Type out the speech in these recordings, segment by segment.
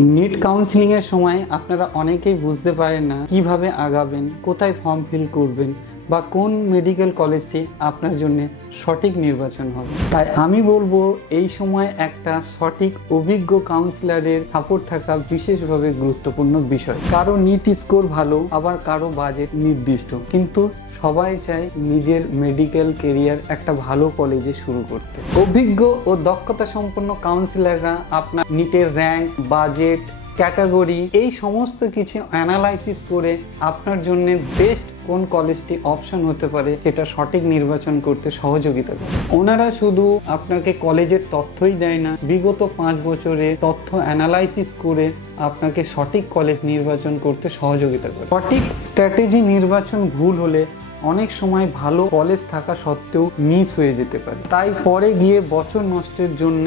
NEET counselling এর সময় আপনারা অনেকেই বুঝতে পারেন না কিভাবে আগাবেন, কোথায় ফর্ম ফিল করবেন বা কোন মেডিকেল কলেজটি আপনার জন্য সঠিক নির্বাচন হবে। তাই আমি বলবো এই সময় একটা সঠিক অভিজ্ঞ কাউন্সিলরের সাপোর্ট থাকা বিশেষভাবে গুরুত্বপূর্ণ বিষয়। কারো নিট স্কোর ভালো, আবার কারো বাজেট নির্দিষ্ট, কিন্তু সবাই চায় নিজের মেডিকেল কেরিয়ার একটা ভালো কলেজে শুরু করতে। অভিজ্ঞ ও দক্ষতা সম্পন্ন কাউন্সিলররা আপনার নিটের র্যাঙ্ক, বাজেট, ক্যাটাগরি এই সমস্ত কিছু অ্যানালাইসিস করে আপনার জন্য বেস্ট কোন কলেজটি অপশন হতে পারে সেটা সঠিক নির্বাচন করতে সহযোগিতা করে। ওনারা শুধু আপনাকে কলেজের তথ্যই দেয় না, বিগত 5 বছরে তথ্য অ্যানালাইসিস করে আপনাকে সঠিক কলেজ নির্বাচন করতে সহযোগিতা করে। সঠিক স্ট্র্যাটেজি নির্বাচন ভুল হলে অনেক সময় ভালো কলেজ থাকা সত্ত্বেও মিস হয়ে যেতে পারে, তাই পরে গিয়ে বছর নষ্টের জন্য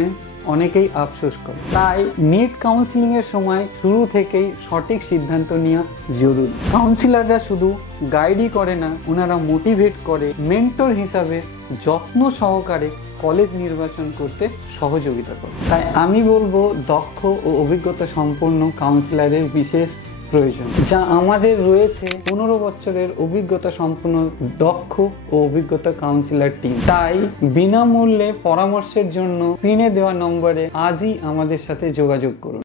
অনেকেই আফসোস করে। তাই নিট কাউন্সিলিং এর সময় শুরু থেকেই সঠিক সিদ্ধান্ত নেওয়া জরুরি। কাউন্সিলররা শুধু গাইডই করে না, ওনারা মোটিভেট করে, মেন্টর হিসাবে যত্ন সহকারে কলেজ নির্বাচন করতে সহযোগিতা করে। তাই আমি বলবো দক্ষ ও অভিজ্ঞতা সম্পন্ন কাউন্সিলরের বিশেষ প্রয়োজন, যা আমাদের রয়েছে 15 বছরের অভিজ্ঞতা সম্পন্ন দক্ষ ও অভিজ্ঞতা কাউন্সিলর টিম। তাই বিনামূল্যে পরামর্শের জন্য স্ক্রিনে দেওয়া নম্বরে আজই আমাদের সাথে যোগাযোগ করুন।